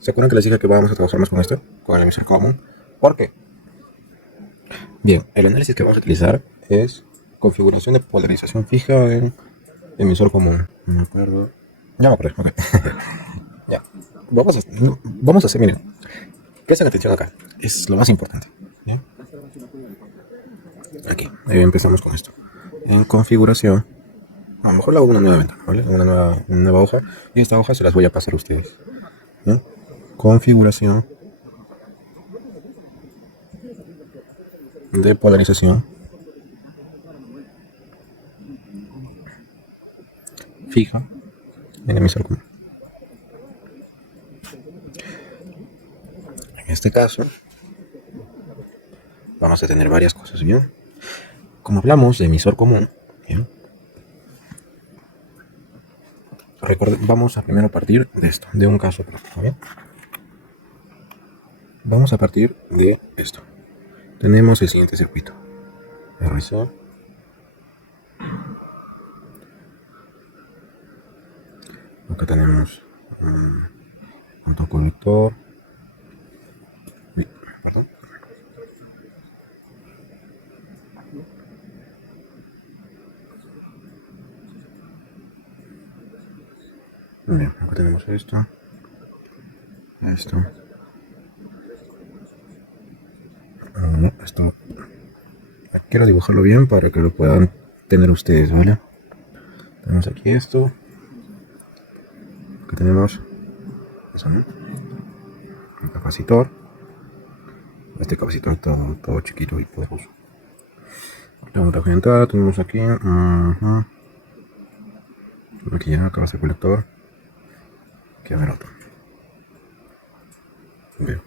¿Se acuerdan que les dije que vamos a trabajar más con esto? Con el emisor común. ¿Por qué? Bien, el análisis que vamos a utilizar es configuración de polarización fija en emisor común. No me acuerdo. Ya me acuerdo, ok. Ya. Vamos a hacer, miren. Presten atención acá. Es lo más importante. ¿Ya? Aquí. Empezamos con esto. En configuración. A lo mejor le hago una nueva ventana, ¿vale? Una nueva hoja. Y esta hoja se las voy a pasar a ustedes. ¿Ya? Configuración de polarización fija en emisor común. En este caso, vamos a tener varias cosas, ¿bien? Como hablamos de emisor común, ¿bien? Vamos a primero partir de esto, de un caso práctico, ¿bien? Vamos a partir de esto. Tenemos el siguiente circuito. RC. Acá tenemos un autocolector. Perdón. Bien, acá tenemos esto. Esto. Esto. Quiero dibujarlo bien para que lo puedan tener ustedes, ¿vale? Tenemos aquí esto. Acá tenemos eso, ¿no? El capacitor. Este capacitor todo chiquito y poderoso. Tenemos la orientada, tenemos aquí. Aquí ya acaba ese colector. Aquí a ver otro. Bien.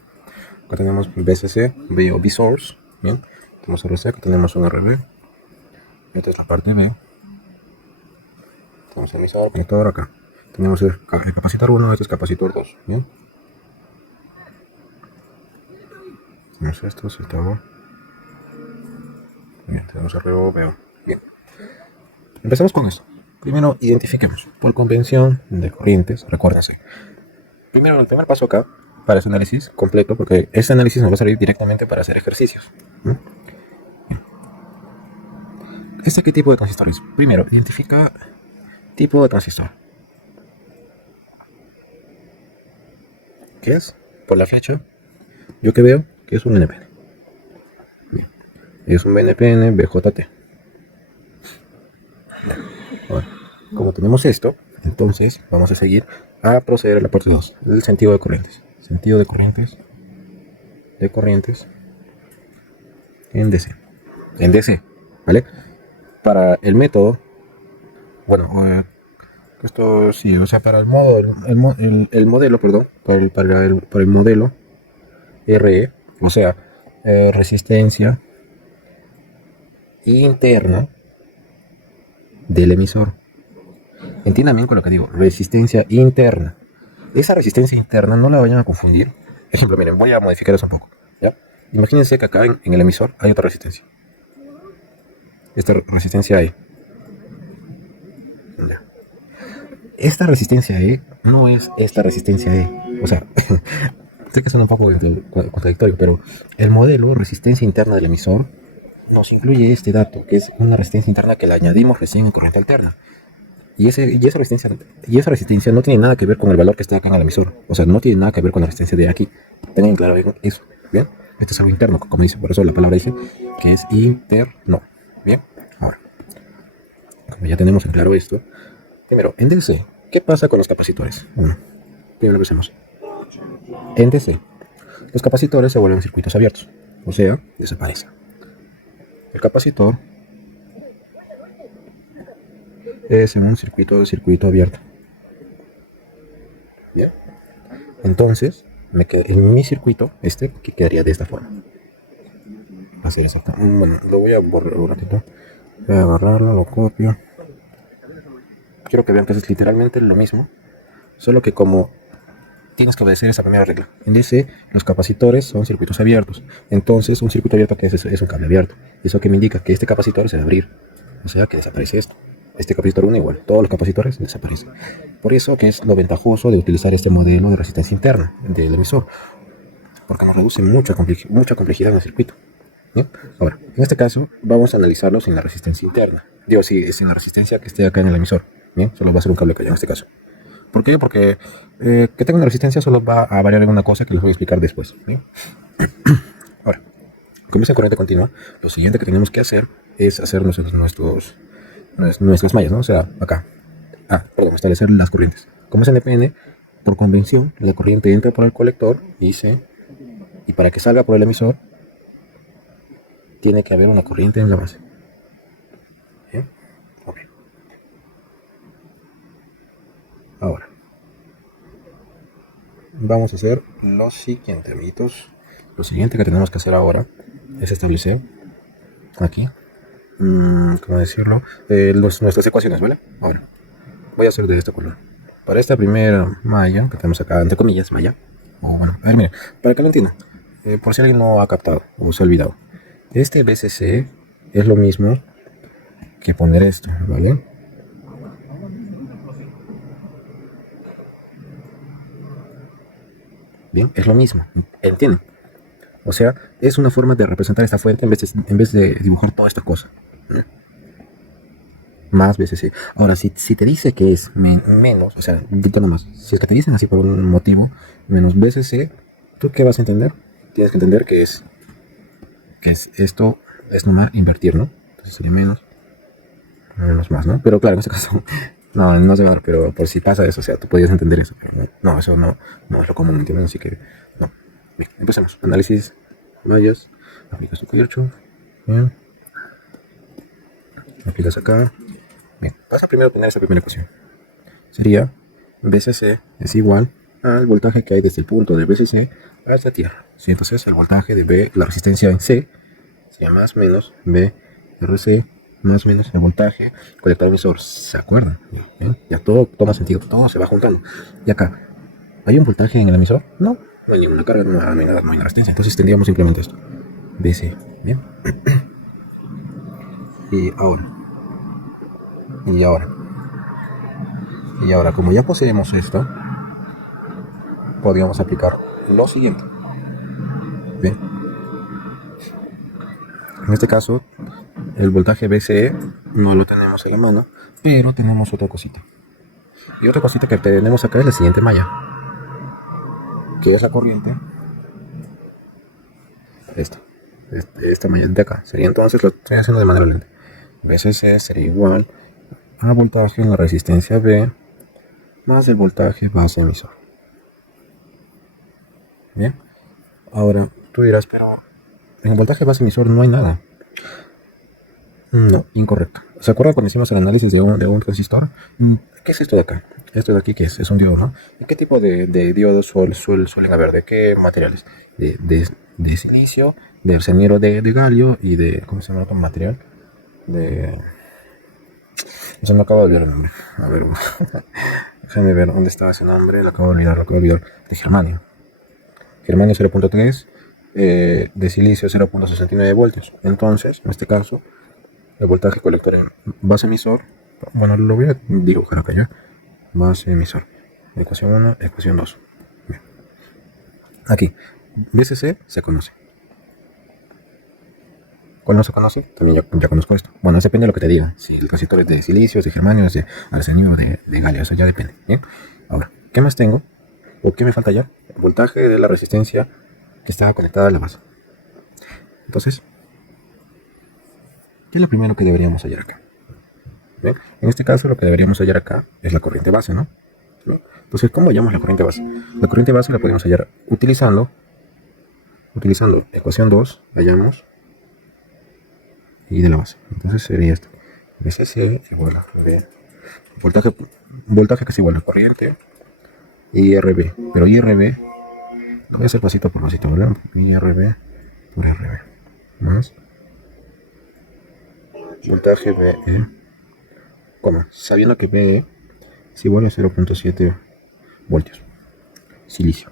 Acá tenemos VCC, o V-Source. Bien. Tenemos RC, acá tenemos un RB. Esta es la parte B. Tenemos el emisor, conector acá. Tenemos el capacitor 1, este es capacitor 2. Bien. Tenemos estos, bien, tenemos RO, veo. Bien. Empezamos con esto. Primero identifiquemos por convención de corrientes. Recuérdense. Primero, el primer paso acá para ese análisis completo, porque este análisis nos va a servir directamente para hacer ejercicios. Bien. ¿Qué tipo de transistores? Primero, identifica tipo de transistor. ¿Qué es? Por la flecha, yo que veo que es un NPN. Bien. Es un BNPN BJT. Bueno, como tenemos esto, entonces vamos a seguir a proceder a la parte 2, el sentido de corrientes. Sentido de corrientes en DC. En DC, ¿vale? Para el método, bueno, esto sí, o sea, para el modelo, perdón, para el modelo RE, o sea, resistencia interna del emisor. Entiendan bien con lo que digo, resistencia interna. Esa resistencia interna no la vayan a confundir. Ejemplo, miren, voy a modificar eso un poco, ¿ya? Imagínense que acá en el emisor hay otra resistencia. Esta resistencia E. ¿Ya? Esta resistencia E no es esta resistencia E. O sea, sé que suena un poco contradictorio, pero el modelo resistencia interna del emisor nos incluye este dato, que es una resistencia interna que le añadimos recién en corriente alterna. Y esa resistencia no tiene nada que ver con el valor que está acá en el emisor. O sea, no tiene nada que ver con la resistencia de aquí. Tengan claro eso. ¿Bien? Esto es algo interno, como dice, por eso la palabra dice que es interno. ¿Bien? Ahora, como ya tenemos en claro esto, primero, en DC, ¿qué pasa con los capacitores? Bueno, primero empecemos. En DC, los capacitores se vuelven circuitos abiertos. O sea, desaparecen. El capacitor es en un circuito abierto. Bien. Entonces, en mi circuito, que quedaría de esta forma. Así es, exacto. Bueno, lo voy a borrar un ratito. Voy a agarrarlo, lo copio. Quiero que vean que es literalmente lo mismo, solo que como tienes que obedecer esa primera regla. En DC, los capacitores son circuitos abiertos. Entonces, un circuito abierto que es un cable abierto. Eso que me indica que este capacitor se va a abrir. O sea, que desaparece esto. este capacitor 1 igual, todos los capacitores desaparecen. Por eso que es lo ventajoso de utilizar este modelo de resistencia interna del emisor, porque nos reduce mucha complejidad en el circuito. ¿Bien? Ahora, en este caso vamos a analizarlo sin la resistencia interna. Digo, sin la resistencia que esté acá en el emisor. Bien, solo va a ser un cable callado en este caso. ¿Por qué? Porque que tenga una resistencia solo va a variar en una cosa que les voy a explicar después. ¿Bien? Ahora, como es en corriente continua, lo siguiente que tenemos que hacer es hacer nuestras mallas, ¿no? O sea, acá. Perdón, establecer las corrientes. Como es NPN, por convención, la corriente entra por el colector y para que salga por el emisor, tiene que haber una corriente en la base. ¿Bien? Ok. Ahora, vamos a hacer lo siguiente, amiguitos. Lo siguiente que tenemos que hacer ahora es establecer aquí, ¿cómo decirlo? Nuestras ecuaciones, ¿vale? Ahora, voy a hacer de este color. Para esta primera malla que tenemos acá, entre comillas, malla. O bueno, a ver, mira, para que lo entiendan, por si alguien no ha captado o se ha olvidado. Este BCC es lo mismo que poner esto, ¿vale? Bien, es lo mismo, ¿entienden? O sea, es una forma de representar esta fuente en vez de dibujar toda esta cosa. Más BCC. Ahora, si te dice que es menos, o sea, un poquito nomás, si es que te dicen así por un motivo, menos BCC, ¿tú qué vas a entender? Tienes que entender que es esto, es nomás invertir, ¿no? Entonces sería menos más, ¿no? Pero claro, en este caso, no se va a dar, pero por si pasa eso, o sea, tú podías entender eso, pero no, eso no es lo común, ¿entiendes? Así que, no. Bien, empecemos. Análisis, mallas, aplicas tu Kirchhoff, bien. Aplicas acá. Bien, vas a primero tener esa primera ecuación. Sería BCC es igual al voltaje que hay desde el punto de BCC a esta tierra. ¿Sí? Entonces el voltaje de B, la resistencia en C, sería más menos BRC más menos el voltaje colector emisor. ¿Se acuerdan? ¿Bien? Ya todo toma sentido, todo se va juntando. Y acá, ¿hay un voltaje en el emisor? No, no hay ninguna carga, no hay nada, no hay resistencia. Entonces tendríamos simplemente esto. BC, ¿bien? Y ahora, y ahora, y ahora, como ya poseemos esto, podríamos aplicar lo siguiente. Bien. En este caso, el voltaje BCE no lo tenemos en la mano, pero tenemos otra cosita. Y otra cosita que tenemos acá es la siguiente malla, que es la corriente. Esta malla de acá. Sería entonces, lo estoy haciendo de manera lenta. BCC sería igual a voltaje en la resistencia B más el voltaje base emisor. Bien. Ahora, tú dirás, pero en el voltaje base emisor no hay nada. No, incorrecto. ¿Se acuerdan cuando hicimos el análisis de un transistor? ¿Qué es esto de acá? Esto de aquí, ¿qué es? Es un diodo, ¿no? ¿Y qué tipo de diodos suelen haber? ¿De qué materiales? De silicio, de arsenio de galio y de... ¿Cómo se llama otro material? Se me acabo de olvidar el nombre. A ver, déjame ver dónde estaba ese nombre. Lo acabo de olvidar. De germanio. Germanio 0.3, de silicio 0.69 voltios. Entonces, en este caso, el voltaje colector en base emisor, bueno, lo voy a dibujar acá ya. Base emisor. Ecuación 1, ecuación 2. Bien. Aquí, BCC se conoce. ¿Cuál no se conoce? También ya conozco esto. Bueno, depende de lo que te diga. Si el transistor es de silicio, es de germanio, es de arsenio, de galio, eso ya depende. Bien. Ahora, ¿qué más tengo? ¿O qué me falta ya? El voltaje de la resistencia que está conectada a la base. Entonces, ¿qué es lo primero que deberíamos hallar acá? ¿Bien? En este caso, lo que deberíamos hallar acá es la corriente base, ¿no? Entonces, ¿cómo hallamos la corriente base? La corriente base la podemos hallar utilizando ecuación 2, hallamos, y de la base. Entonces sería esto. BCC igual a V. Voltaje que es igual a corriente. IRB. Pero IRB, lo voy a hacer pasito por pasito, ¿verdad? IRB por RB. Más voltaje BE, sabiendo que BE es igual a 0.7 voltios. Silicio.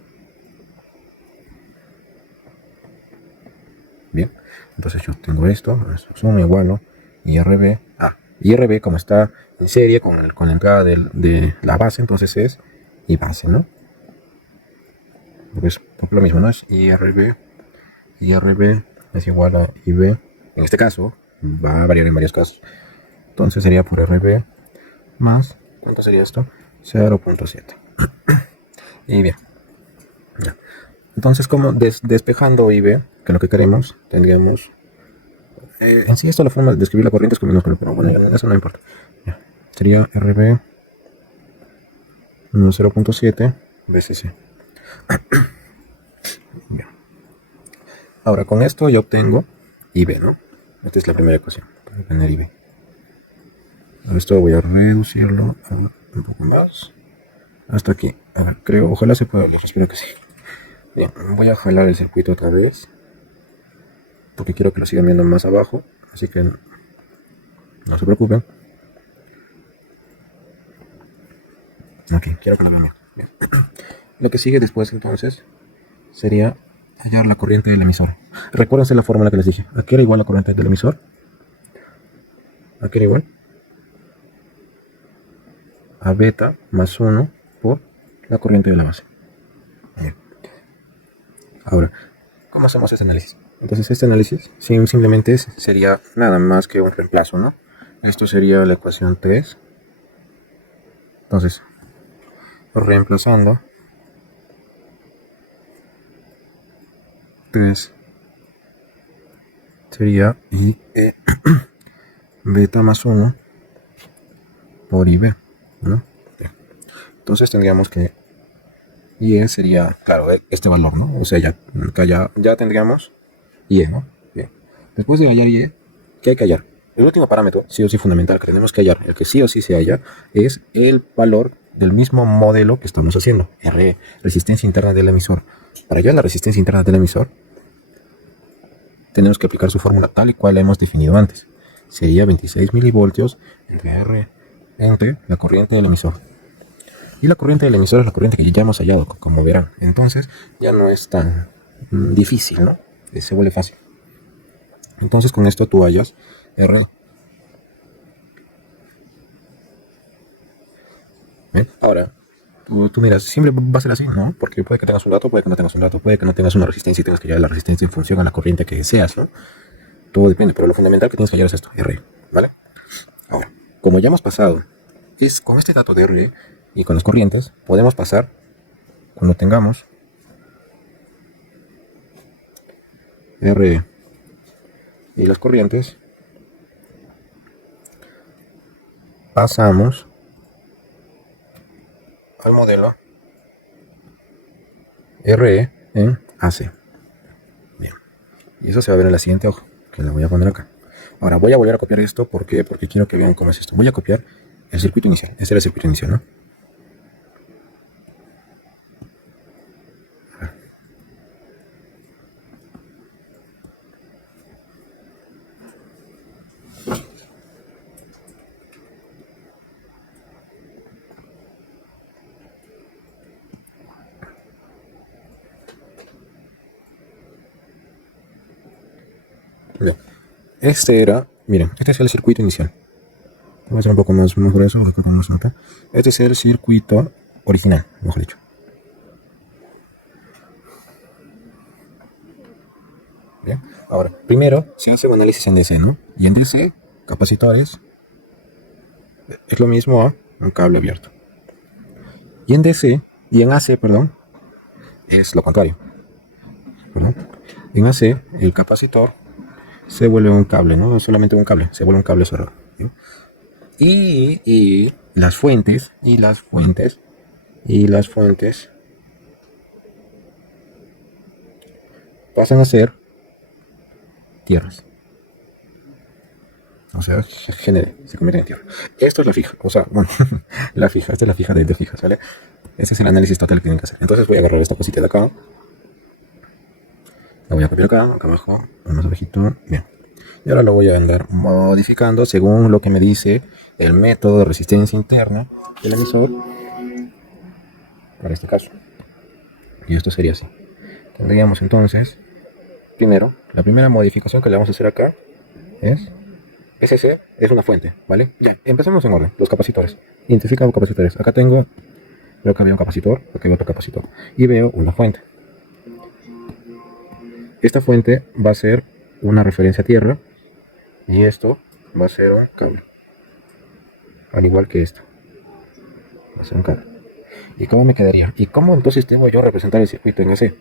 Bien, entonces yo tengo esto, sumo igual, ¿no? IRB, Y RB, como está en serie con la entrada de la base, entonces es I base, ¿no? Pues por lo mismo, ¿no? Es IRB es igual a IB. En este caso, va a variar en varios casos. Entonces sería por RB más, ¿cuánto sería esto? 0.7. Y bien, ya. Entonces, como despejando IB, que es lo que queremos, tendríamos... en sí, esto es la forma de escribir la corriente es con minúscula, pero bueno, eso no importa. Ya. Sería RB menos 0.7 BCC. Bien. Ahora, con esto yo obtengo IB, ¿no? Esta es la primera ecuación para obtener IB. Esto voy a reducirlo un poco más. Hasta aquí. A ver, creo, ojalá se pueda leer, espero que sí. Bien, voy a jalar el circuito otra vez. Porque quiero que lo sigan viendo más abajo. Así que no se preocupen. Ok, quiero que lo vean bien. Lo que sigue después entonces sería hallar la corriente del emisor. Recuérdense la fórmula que les dije. ¿A qué era igual la corriente del emisor? ¿A qué era igual? A beta más 1 por la corriente de la base. Bien. Ahora, ¿cómo hacemos este análisis? Entonces este análisis simplemente sería nada más que un reemplazo, ¿no? Esto sería la ecuación 3. Entonces, reemplazando 3 sería I beta más 1 por IB, ¿no? Entonces tendríamos que IE sería, claro, este valor, ¿no? O sea, ya tendríamos IE, ¿no? Bien. Después de hallar IE, ¿qué hay que hallar? El último parámetro, sí o sí fundamental, que tenemos que hallar, el que sí o sí se halla, es el valor del mismo modelo que estamos haciendo, RE, resistencia interna del emisor. Para hallar la resistencia interna del emisor, tenemos que aplicar su fórmula tal y cual la hemos definido antes. Sería 26 milivoltios entre R entre la corriente del emisor. Y la corriente del emisor es la corriente que ya hemos hallado, como verán. Entonces ya no es tan difícil, ¿no? Se vuelve fácil. Entonces con esto tú hallas R. ¿Bien? Ahora, tú miras, siempre va a ser así, ¿no? Porque puede que tengas un dato, puede que no tengas un dato, puede que no tengas una resistencia y tengas que hallar la resistencia en función a la corriente que deseas, ¿no? Todo depende, pero lo fundamental que tienes que hallar es esto, R, ¿vale? Ahora, como ya hemos pasado, con este dato de R y con las corrientes, podemos pasar, cuando tengamos R y las corrientes, pasamos al modelo RE en AC. Bien. Y eso se va a ver en la siguiente hoja, que la voy a poner acá. Ahora voy a volver a copiar esto, ¿por qué? Porque quiero que vean cómo es esto. Voy a copiar el circuito inicial. Este era el circuito inicial, ¿no? Bien. Este era, miren, este es el circuito inicial. Voy a hacer un poco más grueso, acá tenemos acá. Este es el circuito original, mejor dicho. Bien. Ahora, primero se hace un análisis en DC, ¿no? Y en DC, capacitores, es lo mismo a un cable abierto. Y en DC, y en AC, perdón, es lo contrario. ¿Verdad? En AC, el capacitor se vuelve un cable, no es solamente un cable, se vuelve un cable cerrado. ¿Sí? Y las fuentes, pasan a ser tierras. O sea, se convierte en tierra. Esto es la fija, o sea, bueno, la fija, esta es la fija de fijas, ¿vale? Ese es el análisis total que tienen que hacer. Entonces voy a agarrar esta cosita de acá, la voy a copiar acá abajo, más abajito, bien. Y ahora lo voy a andar modificando según lo que me dice el método de resistencia interna del emisor para este caso. Y esto sería así. Tendríamos entonces, primero, la primera modificación que le vamos a hacer acá es VCC es una fuente, ¿vale? Ya, empecemos en orden. Los capacitores. Identifica capacitores. Acá tengo, veo que había un capacitor, acá hay otro capacitor. Y veo una fuente. Esta fuente va a ser una referencia a tierra. Y esto va a ser un cable. Al igual que esto. Va a ser un cable. ¿Y cómo me quedaría? ¿Y cómo entonces debo yo representar el circuito en AC?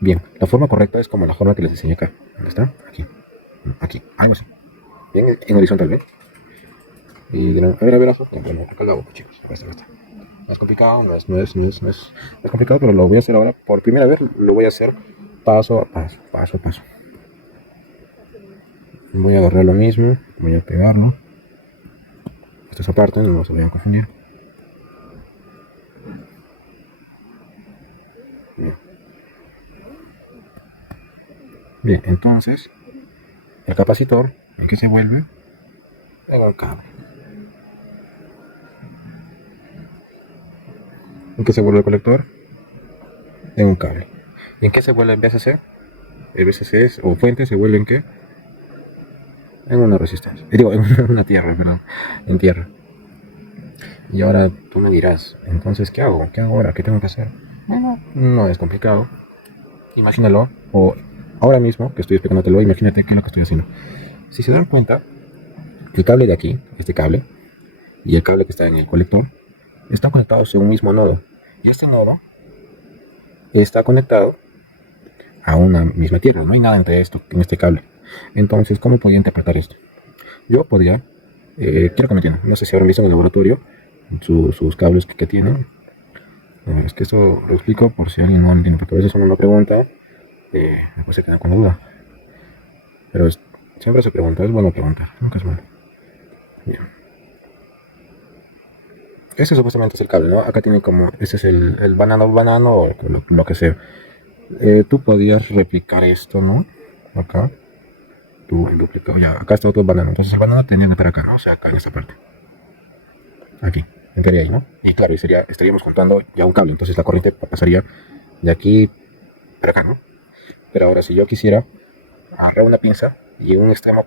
Bien, la forma correcta es como la forma que les enseñé acá. ¿Dónde está? Aquí. Aquí, algo así. Bien, en horizontal, ¿ven? Y dirán, a ver, bueno, acá lo hago, pues, chicos. Acá está. No es complicado, no es complicado, pero lo voy a hacer ahora por primera vez. Lo voy a hacer paso a paso. Voy a agarrar lo mismo, voy a pegarlo. Esto es aparte, no se vayan a confundir. Bien, entonces, el capacitor, ¿en qué se vuelve? En un cable. ¿En qué se vuelve el colector? En un cable. ¿En qué se vuelve el VCC? El VCC o fuente se vuelve en qué? En una resistencia. Digo, en una tierra, perdón. En tierra. Y ahora tú me dirás, entonces, ¿qué hago? ¿Qué hago ahora? ¿Qué tengo que hacer? Bueno, no es complicado. Imagínalo, o ahora mismo que estoy explicándotelo, imagínate qué es lo que estoy haciendo. Si se dan cuenta, el cable de aquí, este cable, y el cable que está en el colector, están conectados en un mismo nodo. Y este nodo está conectado a una misma tierra. No hay nada entre esto, en este cable. Entonces, ¿cómo podría interpretar esto? Yo podría, quiero que me entiendan, no sé si habrán visto en el laboratorio sus cables que tienen. Es que esto lo explico por si alguien no lo entiende, porque a veces uno no pregunta, después se queda con la duda. Pero siempre se pregunta, es bueno preguntar, nunca es malo. Bien. Ese supuestamente es el cable, ¿no? Acá tiene como, este es el banano o lo que sea. Tú podías replicar esto, ¿no? Acá. Tú duplicado, ya, acá está otro banano. Entonces el banano tenía que estar acá, ¿no? O sea, acá en esta parte. Aquí, entraría ahí, ¿no? Y claro, estaríamos juntando ya un cable. Entonces la corriente pasaría de aquí para acá, ¿no? Pero ahora, si yo quisiera agarrar una pinza y en un extremo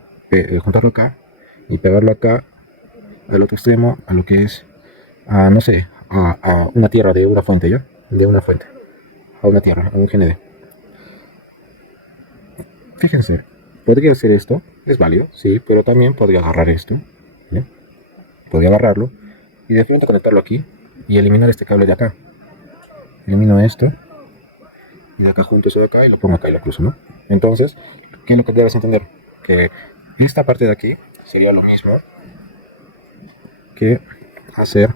juntarlo acá y pegarlo acá al otro extremo a lo que es, no sé, a una tierra de una fuente, ¿ya? De una fuente. A una tierra, a un GND. Fíjense, podría hacer esto, es válido, sí, pero también podría agarrar esto, ¿ya? Podría agarrarlo y de frente conectarlo aquí y eliminar este cable de acá. Elimino esto y de acá junto eso de acá y lo pongo acá y lo cruzo, ¿no? Entonces, ¿qué es lo que debes entender? Que esta parte de aquí sería lo mismo que hacer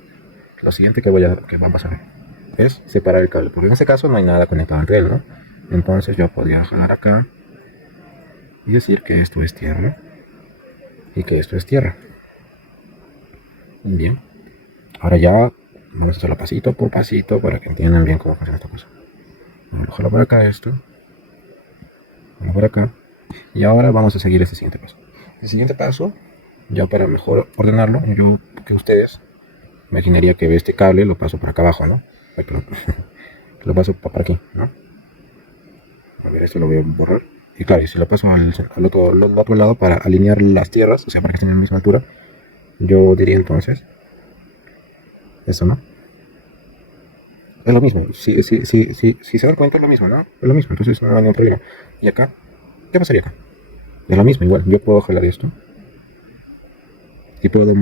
lo siguiente que va a pasar. Es separar el cable, porque en este caso no hay nada conectado entre él, ¿no? Entonces yo podría jalar acá y decir que esto es tierra y que esto es tierra. Bien. Ahora ya vamos a hacerlo pasito por pasito para que entiendan bien cómo funciona esta cosa. Vamos a jalo por acá esto. Vamos por acá. Y ahora vamos a seguir este siguiente paso. El siguiente paso, ya para mejor ordenarlo, yo que ustedes imaginaría que este cable lo paso por acá abajo, ¿no? Ay, perdón. Lo paso por aquí, ¿no? A ver, esto lo voy a borrar. Y claro, y si lo paso al otro lado para alinear las tierras, o sea, para que estén en la misma altura, yo diría entonces, esto, ¿no? Es lo mismo, si se dan cuenta es lo mismo, ¿no? Es lo mismo, entonces no hay ningún problema. ¿Y acá? ¿Qué pasaría acá? Es lo mismo, igual, yo puedo jalar esto y puedo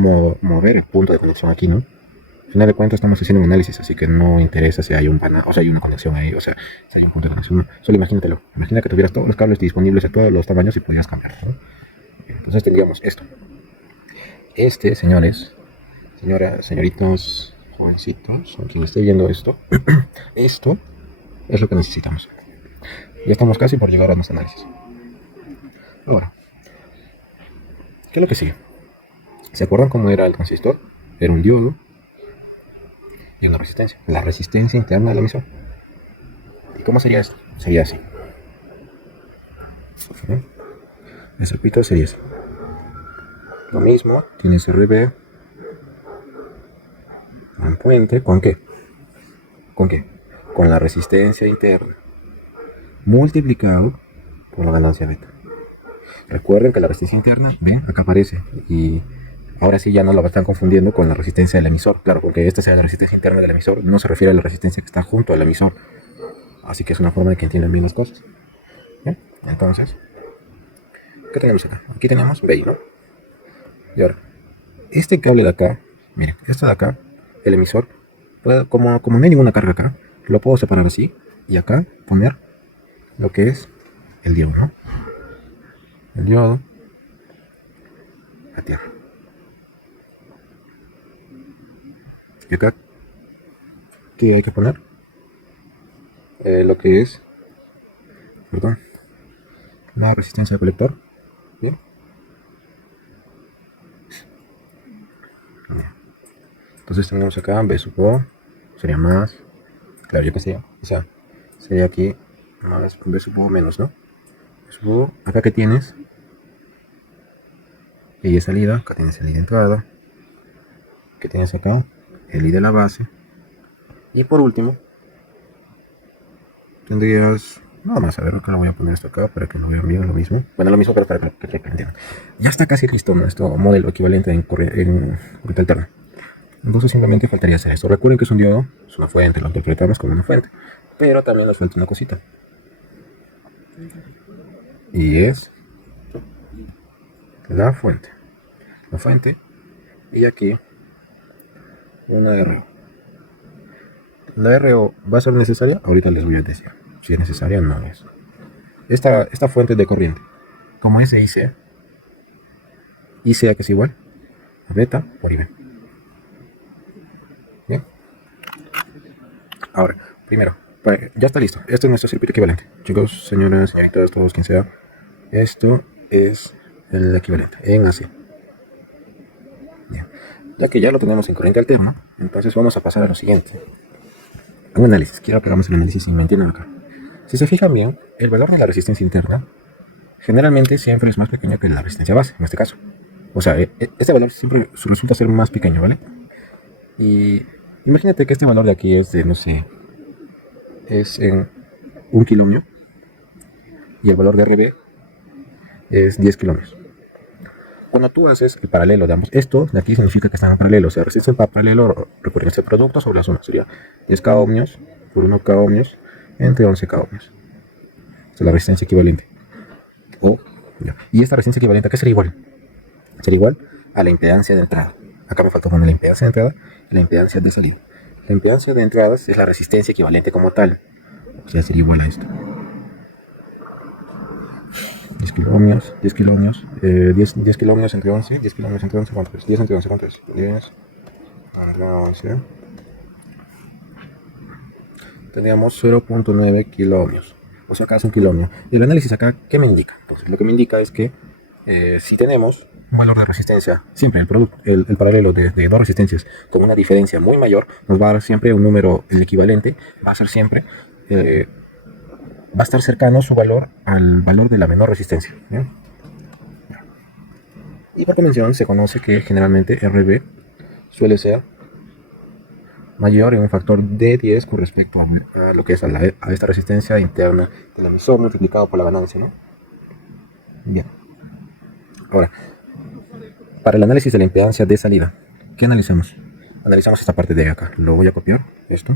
mover el punto de conexión aquí, ¿no? Al final de cuentas estamos haciendo un análisis, así que no interesa si hay o sea, hay una conexión ahí, o sea, si hay un punto de conexión. No. Solo imagínatelo. Imagina que tuvieras todos los cables disponibles a todos los tamaños y podías cambiarlos, ¿no? Entonces tendríamos esto. Señores, señoritos, jovencitos, a quien esté viendo esto, esto es lo que necesitamos. Ya estamos casi por llegar a nuestro análisis. Ahora, ¿qué es lo que sigue? ¿Se acuerdan cómo era el transistor? Era un diodo y una resistencia. La resistencia interna del emisor. ¿Y cómo sería esto? Sería así. ¿Sí? El circuito sería así. Lo mismo, tienes RB, un puente, ¿con qué? ¿Con qué? Con la resistencia interna multiplicado por la ganancia beta. Recuerden que la resistencia interna, ven, acá aparece. Y ahora sí ya no lo están confundiendo con la resistencia del emisor. Claro, porque esta sea la resistencia interna del emisor, no se refiere a la resistencia que está junto al emisor. Así que es una forma de que entiendan bien las cosas. ¿Bien? Entonces, ¿qué tenemos acá? Aquí tenemos BI, ¿no? Y ahora, este cable de acá, miren, esto de acá, el emisor, como no hay ninguna carga acá, lo puedo separar así y acá poner lo que es el diodo, ¿no? El diodo a tierra. Y acá, ¿qué hay que poner? Lo que es, perdón, la resistencia del colector. Bien. Entonces tenemos acá B sub O, sería más, claro, yo qué sé, o sea, sería aquí más B sub O menos, ¿no? B sub O, acá que tienes, y de salida, acá tienes el I de entrada, que tienes acá, el I de la base, y por último, tendrías, nada más, a ver, acá lo voy a poner esto acá para que lo vean bien, lo mismo. Bueno, lo mismo, pero para que entiendan. Ya está casi listo nuestro modelo equivalente en corriente alterna. Entonces simplemente faltaría hacer esto. Recuerden que es un diodo, es una fuente, lo interpretamos como una fuente. Pero también nos falta una cosita. Y es la fuente. La fuente. Y aquí una RO. La RO va a ser necesaria. Ahorita les voy a decir. Si es necesaria o no es. Esta fuente de corriente. Como es IC. IC que es igual a beta por IB. Bien. Ahora, primero, ya está listo. Este es nuestro circuito equivalente. Chicos, señoras, señoritas, todos, quien sea. Esto es el equivalente en AC. Bien. Ya que ya lo tenemos en corriente alterna, entonces vamos a pasar a lo siguiente. Un análisis. Quiero que hagamos el análisis y me entiendan acá. Si se fijan bien, el valor de la resistencia interna generalmente siempre es más pequeño que la resistencia base, en este caso. O sea, este valor siempre resulta ser más pequeño, ¿vale? Y imagínate que este valor de aquí es de, no sé, es en 1 kilo-ohmio y el valor de RB es 10 kilo-ohmios. Cuando tú haces el paralelo de ambos, esto de aquí significa que están en paralelo, o sea, resistencia en paralelo, recuerden, este producto sobre la suma sería 10k ohmios por 1k ohmios entre 11k ohmios. Esta es la resistencia equivalente. Y esta resistencia equivalente, ¿a qué sería igual? Sería igual a la impedancia de entrada. Acá me falta poner la impedancia de entrada y la impedancia de salida. La impedancia de entradas es la resistencia equivalente como tal, o sea, sería igual a esto. 10 kiloohmios, 10 kiloohmios, 10 kiloohmios entre 11, 10 kiloohmios entre 11, ¿cuánto es? 10 entre 11, ¿cuánto es? 10 entre 11. Tendríamos 0.9 kiloohmios, o sea, acá es un kiloohmio. Y el análisis acá, ¿qué me indica? Entonces, lo que me indica es que si tenemos un valor de resistencia, siempre el paralelo de dos resistencias con una diferencia muy mayor, nos va a dar siempre un número, el equivalente, va a ser siempre, va a estar cercano su valor al valor de la menor resistencia. ¿Bien? Y por convención se conoce que generalmente RB suele ser mayor en un factor de 10 con respecto a lo que es a esta resistencia interna del emisor multiplicado por la ganancia, ¿no? Bien. Ahora, para el análisis de la impedancia de salida, ¿qué analizamos? Analizamos esta parte de acá. Lo voy a copiar, esto.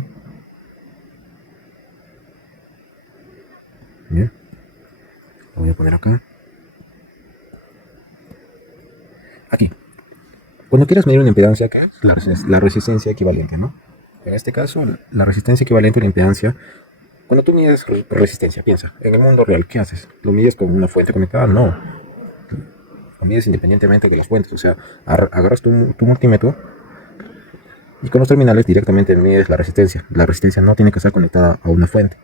Bien. Lo voy a poner acá. Aquí. Cuando quieras medir una impedancia, ¿qué es? La resistencia equivalente, ¿no? En este caso, la resistencia equivalente a la impedancia. Cuando tú mides resistencia, piensa, en el mundo real, ¿qué haces? ¿Lo mides con una fuente conectada? No. Lo mides independientemente de las fuentes. O sea, agarras tu multímetro y con los terminales directamente mides la resistencia. La resistencia no tiene que estar conectada a una fuente.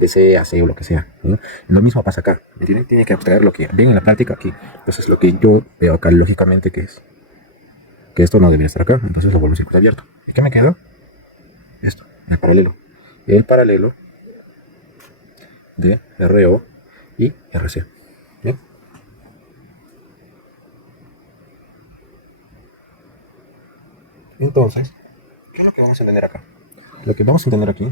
DC, AC o lo que sea. ¿Sí? Lo mismo pasa acá. ¿Me entienden? Tiene que abstraer lo que ven en la práctica aquí. Entonces, lo que yo veo acá lógicamente que es que esto no debería estar acá. Entonces, lo vuelvo a circuito abierto. ¿Y qué me queda? Esto, el paralelo. El paralelo de RO y RC. ¿Bien? Entonces, ¿qué es lo que vamos a entender acá? Lo que vamos a entender aquí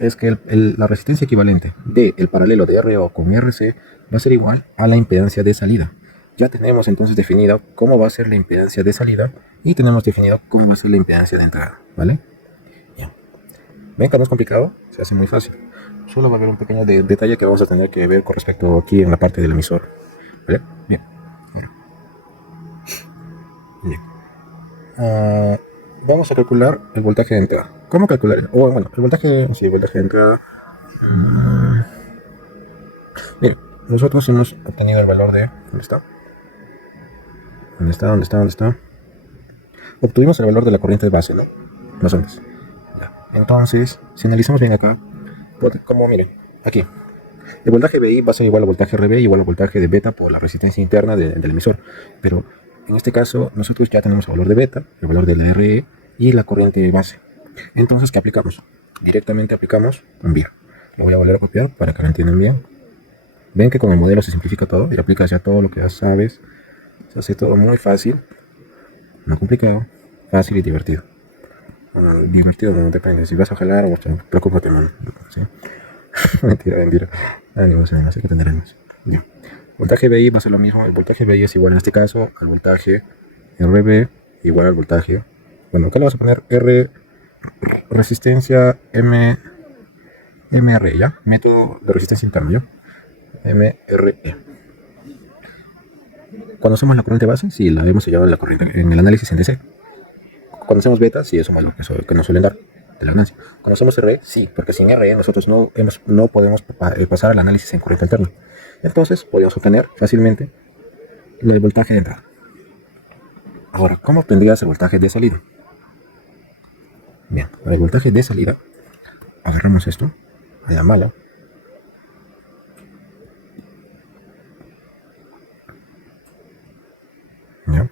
es que la resistencia equivalente del paralelo de RO con RC va a ser igual a la impedancia de salida. Ya tenemos entonces definido cómo va a ser la impedancia de salida y tenemos definido cómo va a ser la impedancia de entrada, ¿vale? Bien. Ven que no es complicado, se hace muy fácil. Solo va a haber un pequeño detalle que vamos a tener que ver con respecto aquí en la parte del emisor, ¿vale? Bien. Ahora. Bien. Vamos a calcular el voltaje de entrada. ¿Cómo calcular? Bueno, el voltaje, sí, el voltaje de entrada. Bien, nosotros hemos obtenido el valor de... ¿Dónde está? ¿Dónde está? ¿Dónde está? ¿Dónde está? Obtuvimos el valor de la corriente de base, ¿no? Más antes. Entonces, si analizamos bien acá, como miren, aquí, el voltaje BI va a ser igual al voltaje RB igual al voltaje de beta por la resistencia interna del emisor. Pero en este caso, nosotros ya tenemos el valor de beta, el valor del RE y la corriente base. Entonces, ¿qué aplicamos? Directamente aplicamos un VIR. Lo voy a volver a copiar para que lo entiendan bien. Ven que con el modelo se simplifica todo y aplicas ya todo lo que ya sabes. Se hace todo muy fácil, no complicado, fácil y divertido. Divertido no depende, si vas a jalar o preocúpate, mano. ¿Sí? mentira. Ánimos, así que tendremos. Bien. Voltaje BI va a ser lo mismo. El voltaje BI es igual en este caso al voltaje RB igual al voltaje. Bueno, acá le vas a poner R resistencia MR, ¿ya? Método de resistencia interna, ¿ya? MRE. ¿Conocemos la corriente base? Sí, la hemos hallado en la corriente en el análisis en DC. ¿Conocemos beta? Sí, es un valor que nos suelen dar de la ganancia. ¿Conocemos RE? Sí, porque sin RE nosotros no podemos pasar al análisis en corriente alterna. Entonces podemos obtener fácilmente el voltaje de entrada. Ahora, ¿cómo obtendrías el voltaje de salida? Bien, el voltaje de salida, agarramos esto a la mala. ¿Ya?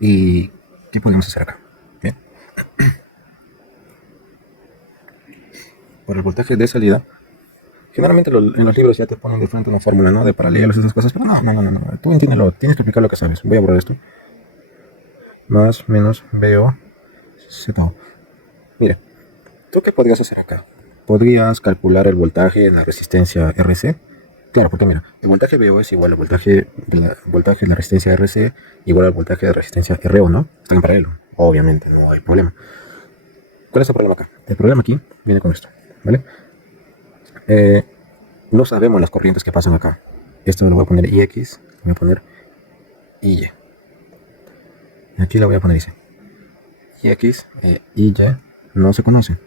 ¿Y qué podemos hacer acá? Bien. Por el voltaje de salida, generalmente en los libros ya te ponen de frente una fórmula, ¿no? De paralelos, esas cosas, pero no. Tú entiéndelo, tienes que explicar lo que sabes. Voy a borrar esto. Más, menos, veo, Z. Mira, ¿tú qué podrías hacer acá? ¿Podrías calcular el voltaje en la resistencia RC? Claro, porque mira, el voltaje VO es igual al voltaje de la resistencia RC igual al voltaje de resistencia RO, ¿no? Están en paralelo, obviamente, no hay problema. ¿Cuál es el problema acá? El problema aquí viene con esto, ¿vale? No sabemos las corrientes que pasan acá. Esto lo voy a poner IX, lo voy a poner IY. Y aquí lo voy a poner IC. IX e IY no se conocen.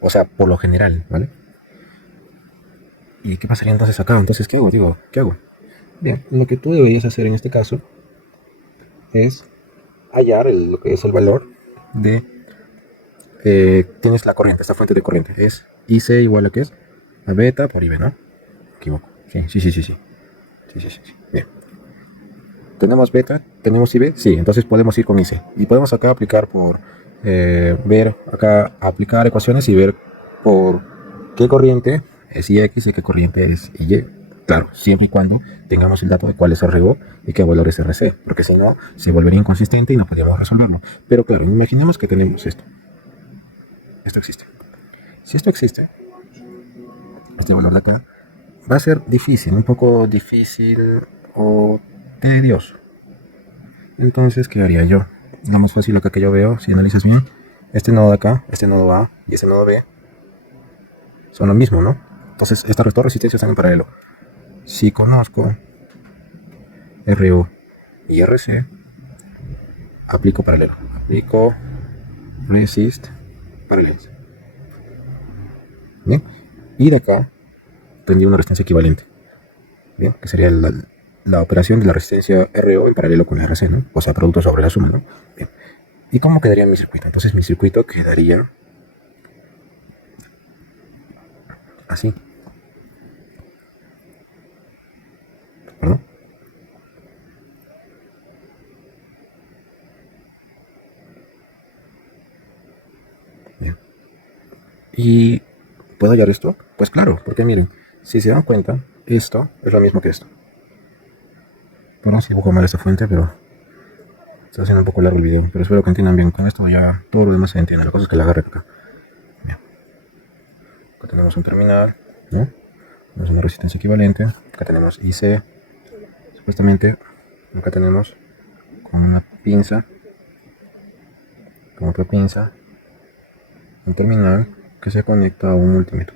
O sea, por lo general, ¿vale? ¿Y qué pasaría entonces acá? Entonces, ¿qué hago? Digo, ¿qué hago? Bien, lo que tú deberías hacer en este caso es hallar lo que es el valor de... tienes la corriente, esta fuente de corriente. Es IC igual a ¿qué es? A beta por IB, ¿no? Me equivoco. Sí. Bien. ¿Tenemos beta? ¿Tenemos IB? Sí, entonces podemos ir con IC. Y podemos acá aplicar por... ver acá, aplicar ecuaciones y ver por qué corriente es IX y qué corriente es IY. Claro, siempre y cuando tengamos el dato de cuál es RO y qué valor es RC, porque si no, se volvería inconsistente y no podríamos resolverlo. Pero claro, imaginemos que tenemos esto. Esto existe. Si esto existe, este valor de acá va a ser difícil, un poco difícil o tedioso. Entonces, ¿qué haría yo? Lo más fácil acá que yo veo, si analizas bien, este nodo de acá, este nodo A y este nodo B son lo mismo, ¿no? Entonces, estas dos resistencias están en paralelo. Si conozco RO y RC, aplico paralelo. Aplico resist paralelo. ¿Bien? Y de acá tendría una resistencia equivalente. ¿Bien? Que sería la operación de la resistencia RO en paralelo con la RC, ¿no? O sea, producto sobre la suma, ¿no? Bien. ¿Y cómo quedaría mi circuito? Entonces mi circuito quedaría así. ¿Perdón? Bien. ¿Y puedo hallar esto? Pues claro, porque miren, si se dan cuenta, esto es lo mismo que esto. Perdón si dibujo mal esta fuente, pero Está haciendo un poco largo el video, pero espero que entiendan bien. Con esto ya todo lo demás se entiende. La cosa es que la agarre acá. Bien. Acá tenemos un terminal, ¿no? Tenemos una resistencia equivalente. Acá tenemos IC. Supuestamente, acá tenemos con una pinza, con otra pinza, un terminal que se conecta a un multímetro.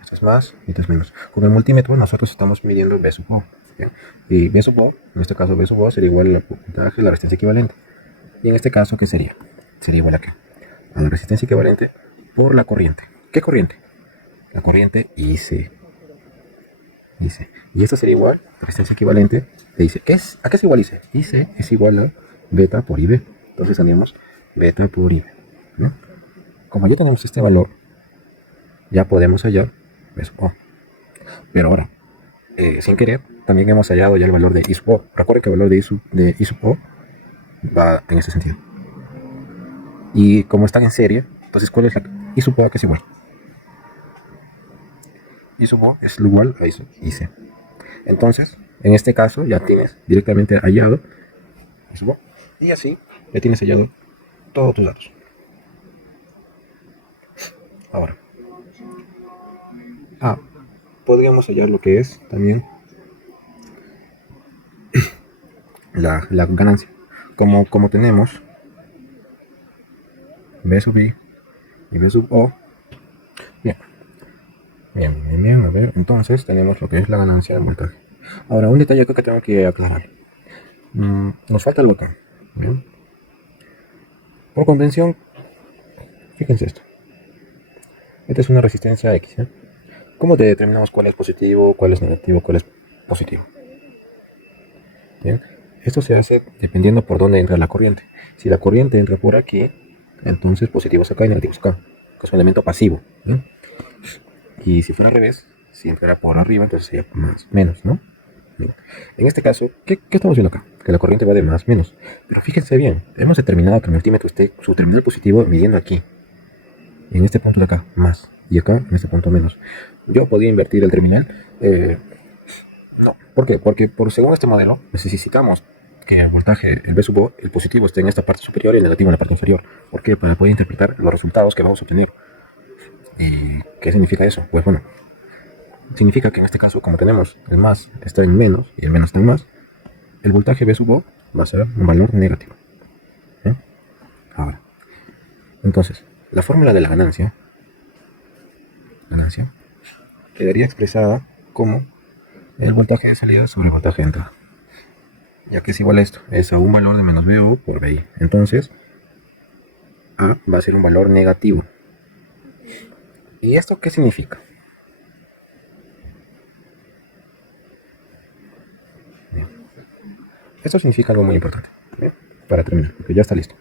Esto es más y esto es menos. Con el multímetro nosotros estamos midiendo B sub O. Bien. Y B sub O, en este caso B sub O sería igual al voltaje de la resistencia equivalente. Y en este caso, ¿qué sería? Sería igual a qué? A la resistencia equivalente por la corriente. ¿Qué corriente? La corriente IC. Y esto sería igual a resistencia equivalente de IC. ¿A qué es igual IC? IC es igual a beta por IB. Entonces tenemos beta por IB, ¿no? Como ya tenemos este valor, ya podemos hallar B sub O. Pero ahora, sin querer, también hemos hallado ya el valor de I sub O. Recuerden que el valor de I sub O va en este sentido. Y como están en serie, entonces ¿cuál es la I sub O que es igual? I sub O es igual a IC. Entonces, en este caso ya tienes directamente hallado I sub O. Y así ya tienes hallado todos tus datos. Ahora, podríamos hallar lo que es también la ganancia. Como tenemos B sub I y B sub O. Bien, a ver, entonces tenemos lo que es la ganancia de voltaje. Ahora, un detalle acá que tengo que aclarar. Nos falta algo acá. ¿Bien? Por convención, fíjense esto. Esta es una resistencia X. ¿Cómo determinamos cuál es positivo, cuál es negativo, cuál es positivo? Bien. Esto se hace dependiendo por dónde entra la corriente. Si la corriente entra por aquí, entonces positivos acá y negativos acá, que es un elemento pasivo. ¿Bien? Y si fuera al revés, si entrara por arriba, entonces sería menos, ¿no? Bien. En este caso, ¿qué estamos viendo acá? Que la corriente va de más, menos. Pero fíjense bien, hemos determinado que el multímetro esté su terminal positivo midiendo aquí. En este punto de acá, más. Y acá, en este punto, menos. Yo podía invertir el terminal. No. ¿Por qué? Porque según este modelo, necesitamos que el voltaje, el B sub O, el positivo esté en esta parte superior y el negativo en la parte inferior. ¿Por qué? Para poder interpretar los resultados que vamos a obtener. ¿Qué significa eso? Pues bueno, significa que en este caso, como tenemos el más está en menos y el menos está en más, el voltaje B sub O va a ser un valor negativo. Ahora, entonces, la fórmula de la ganancia quedaría expresada como el voltaje de salida sobre el voltaje de entrada, ya que es igual a esto, es a un valor de menos BO por BI. Entonces, A va a ser un valor negativo. ¿Y esto qué significa? Bien. Esto significa algo muy importante. Bien. Para terminar, porque ya está listo.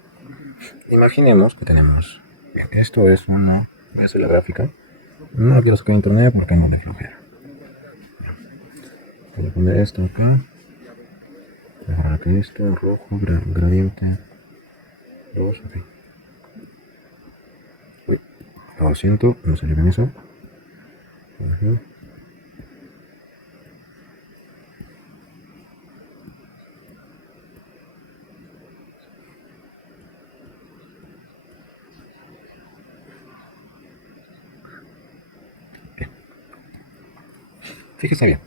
Imaginemos que tenemos, bien, esto es una, voy a hacer la gráfica. No lo quiero sacar de internet porque no me flojera. Voy a poner esto acá. Voy a dejar aquí esto, rojo, gradiente 2, ok. Uy, lo siento, no salió bien eso. Bien. Fíjese bien.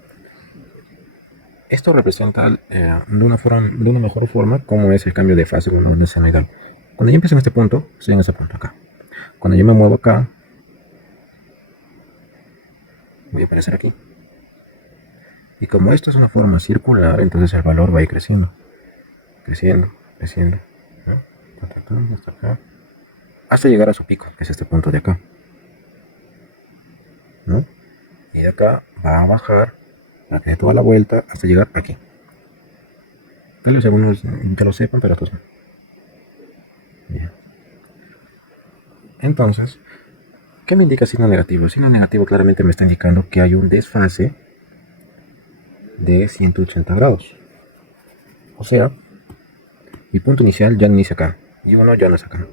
Esto representa de una mejor forma cómo es el cambio de fase de una onda sinusoidal. Cuando yo empiezo en este punto, estoy en ese punto acá. Cuando yo me muevo acá, voy a aparecer aquí. Y como esto es una forma circular, entonces el valor va a ir creciendo. Creciendo. ¿No? Hasta acá. Hasta llegar a su pico, que es este punto de acá. ¿No? Y de acá va a bajar, a que toda la vuelta hasta llegar aquí. Tal vez algunos ya lo sepan, pero otros no. Bien. Entonces, ¿qué me indica signo negativo? El signo negativo claramente me está indicando que hay un desfase de 180 grados. O sea, mi punto inicial ya no inicia acá. Mi 1 ya no es acá.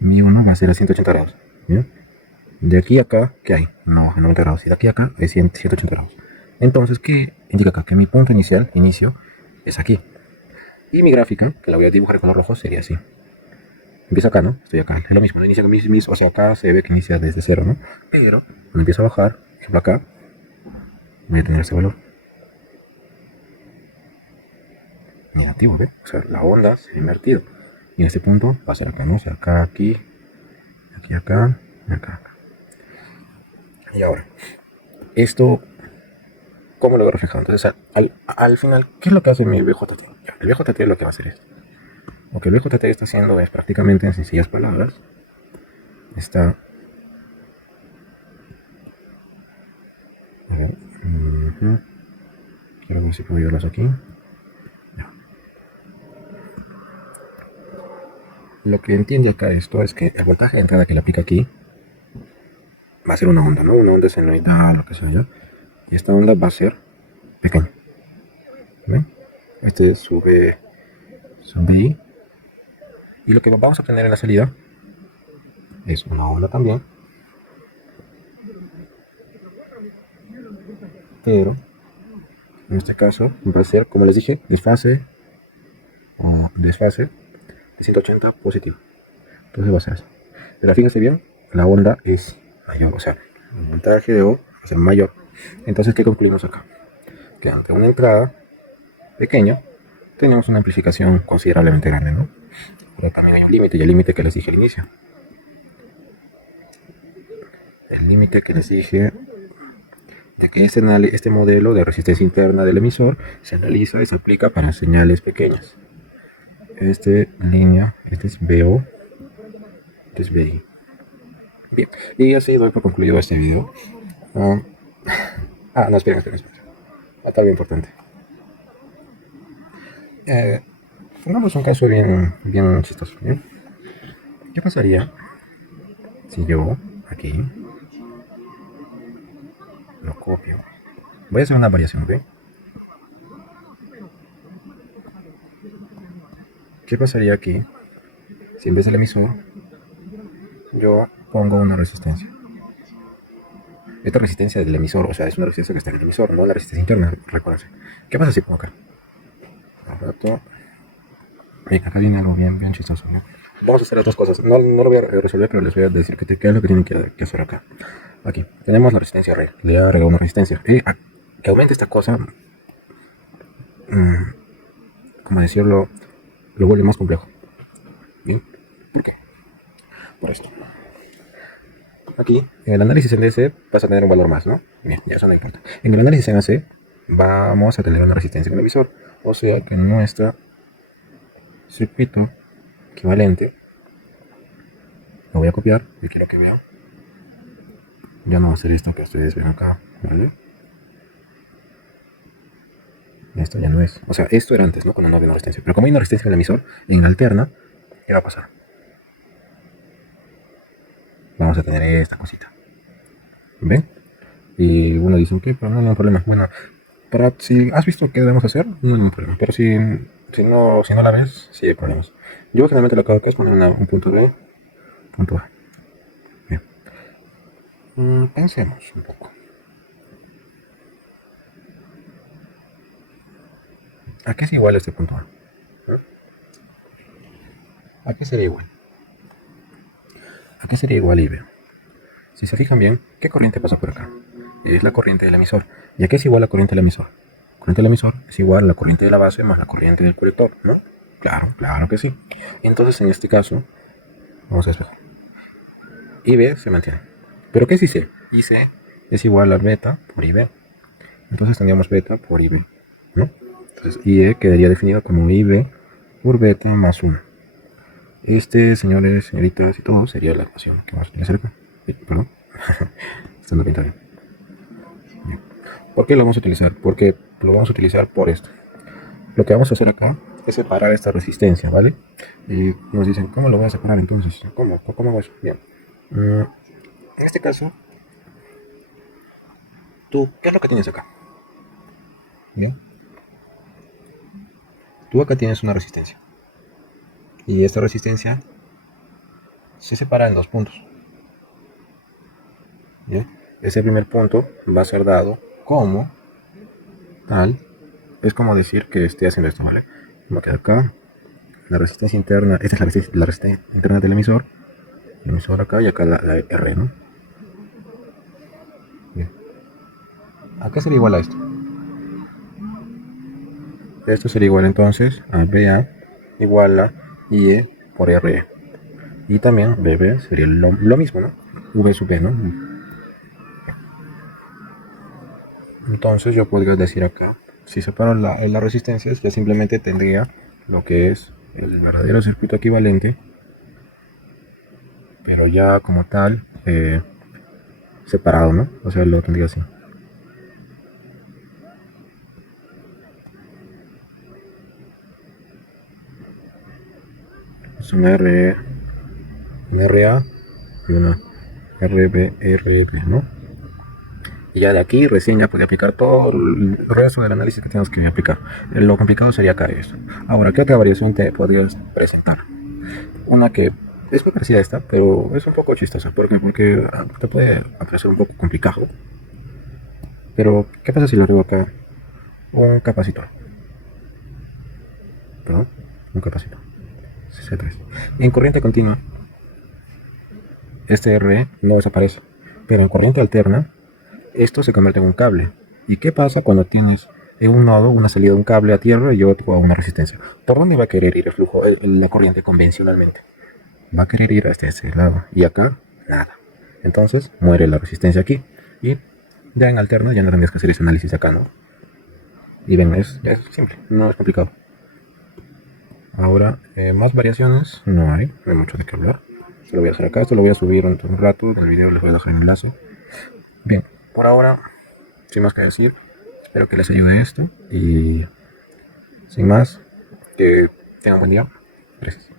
Mi 1 va a ser a 180 grados. ¿Bien? De aquí a acá, ¿qué hay? No, a 90 grados. Y de aquí a acá hay 180 grados. Entonces, ¿qué indica acá? Que mi punto inicial, inicio, es aquí. Y mi gráfica, que la voy a dibujar con los rojos, sería así. Empiezo acá, ¿no? Estoy acá. Es lo mismo, no inicia con o sea, acá se ve que inicia desde cero, ¿no? Pero cuando empiezo a bajar, por ejemplo acá, voy a tener este valor negativo, ¿ves? O sea, la onda se ha invertido. Y en este punto va a ser acá, ¿no? O sea, acá, aquí, aquí, acá, y acá. Y ahora, esto, ¿cómo lo veo reflejado? Entonces, al final, ¿qué es lo que hace mi BJT? El BJT lo que va a hacer es, lo que el BJT está haciendo es prácticamente, en sencillas palabras, está... A ver, quiero ver si puedo llevarlos aquí. Lo que entiende acá esto es que el voltaje de entrada que le aplica aquí va a ser una onda, ¿no? Una onda senoidal, lo que sea ya. Y esta onda va a ser pequeña. ¿Ven? Este es su BI. Y lo que vamos a obtener en la salida es una onda también. Pero en este caso va a ser, como les dije, desfase o desfase de 180 positivo. Entonces va a ser eso. Pero fíjense bien, la onda es mayor, o sea, el voltaje de O va a ser mayor. Entonces, ¿qué concluimos acá? Que ante una entrada pequeña, tenemos una amplificación considerablemente grande, ¿no? Pero también hay un límite, y el límite que les dije al inicio. El límite que les dije de que este modelo de resistencia interna del emisor se analiza y se aplica para señales pequeñas. Este es BO, este es BI. Bien, y así doy por concluido este video. No, esperen. Hasta algo importante. Pongamos un caso bien chistoso. ¿Bien? ¿Qué pasaría si yo aquí lo copio? Voy a hacer una variación, ¿ok? ¿Qué pasaría aquí si en vez del emisor yo pongo una resistencia? Esta resistencia del emisor, o sea, es una resistencia que está en el emisor, no la resistencia interna, recuérdense. ¿Qué pasa si pongo acá? Al rato, acá viene algo bien chistoso, ¿no? Vamos a hacer otras cosas. No lo voy a resolver, pero les voy a decir qué es lo que tienen que hacer acá. Aquí, tenemos la resistencia R. Le voy a agregar una resistencia. Y que aumente esta cosa, como decirlo, lo vuelve más complejo. ¿Bien? ¿Por qué? Por esto. Aquí, en el análisis en DC vas a tener un valor más, ¿no? Bien, ya eso no importa. En el análisis en AC vamos a tener una resistencia en el emisor. O sea que nuestro circuito equivalente lo voy a copiar y quiero que vean. Ya no va a ser esto que ustedes ven acá, ¿vale? Esto ya no es. O sea, esto era antes, ¿no? Cuando no había una resistencia. Pero como hay una resistencia en el emisor, en la alterna, ¿qué va a pasar? Vamos a tener esta cosita. ¿Ven? Y uno dice, ok, pero no hay problema. Bueno, si has visto qué debemos hacer, no hay ningún problema. Pero si no la ves, sí hay problemas. Yo generalmente lo que hago acá es poner un punto B, punto A. Bien. Pensemos un poco. ¿A qué es igual este punto A? ¿A qué sería igual? ¿A qué sería igual IB? Si se fijan bien, ¿qué corriente pasa por acá? Es la corriente del emisor. ¿Y a qué es igual la corriente del emisor? La corriente del emisor es igual a la corriente de la base más la corriente del colector, ¿no? Claro que sí. Entonces, en este caso, vamos a despejar. IB se mantiene. ¿Pero qué es IC? IC es igual a beta por IB. Entonces tendríamos beta por IB, ¿no? Entonces, IE quedaría definido como IB por beta más 1. Señores, señoritas y todo, sería la ecuación que vamos a utilizar acá. Perdón. Esto no pinta bien. ¿Por qué lo vamos a utilizar? Porque lo vamos a utilizar por esto. Lo que vamos a hacer acá es separar esta resistencia, ¿vale? Y nos dicen, ¿cómo lo voy a separar entonces? ¿Cómo hago eso? Bien. En este caso, ¿tú qué es lo que tienes acá? Bien. Tú acá tienes una resistencia. Y esta resistencia se separa en dos puntos. ¿Bien? Ese primer punto va a ser dado como tal, es como decir que estoy haciendo esto, ¿vale? Como que acá, la resistencia interna, esta es la resistencia interna del emisor, el emisor acá y acá la R, ¿no? Bien. Acá sería igual a esto. Esto sería igual entonces a BA igual a IE por RE. Y también BB sería lo mismo, ¿no? V sub B, ¿no? Entonces yo podría decir acá, si separo las resistencias, ya simplemente tendría lo que es el verdadero circuito equivalente, pero ya como tal, separado, ¿no? O sea, lo tendría así. Es una una RA y una RB, ¿no? Y ya de aquí recién ya podía aplicar todo el resto del análisis que tenemos que aplicar. Lo complicado sería acá esto. Ahora, ¿qué otra variación te podrías presentar? Una que es muy parecida a esta, pero es un poco chistosa. ¿Por qué? Porque te puede parecer un poco complicado. Pero, ¿qué pasa si le agrego acá un capacitor? Perdón, un capacitor. C3. En corriente continua, este R no desaparece. Pero en corriente alterna, esto se convierte en un cable. ¿Y qué pasa cuando tienes en un nodo una salida de un cable a tierra y otro a una resistencia? ¿Por dónde va a querer ir el flujo, la corriente convencionalmente? Va a querer ir hasta ese lado. Y acá, nada. Entonces, muere la resistencia aquí. Y ya en alterna ya no tendrías que hacer ese análisis acá, ¿no? Y ven, es simple, no es complicado. Ahora, más variaciones no hay mucho de qué hablar. Esto lo voy a hacer acá, esto lo voy a subir dentro de un rato. En el video les voy a dejar el enlace. Bien, por ahora, sin más que decir, espero que les ayude esto. Y sin más, que tengan buen día. Gracias.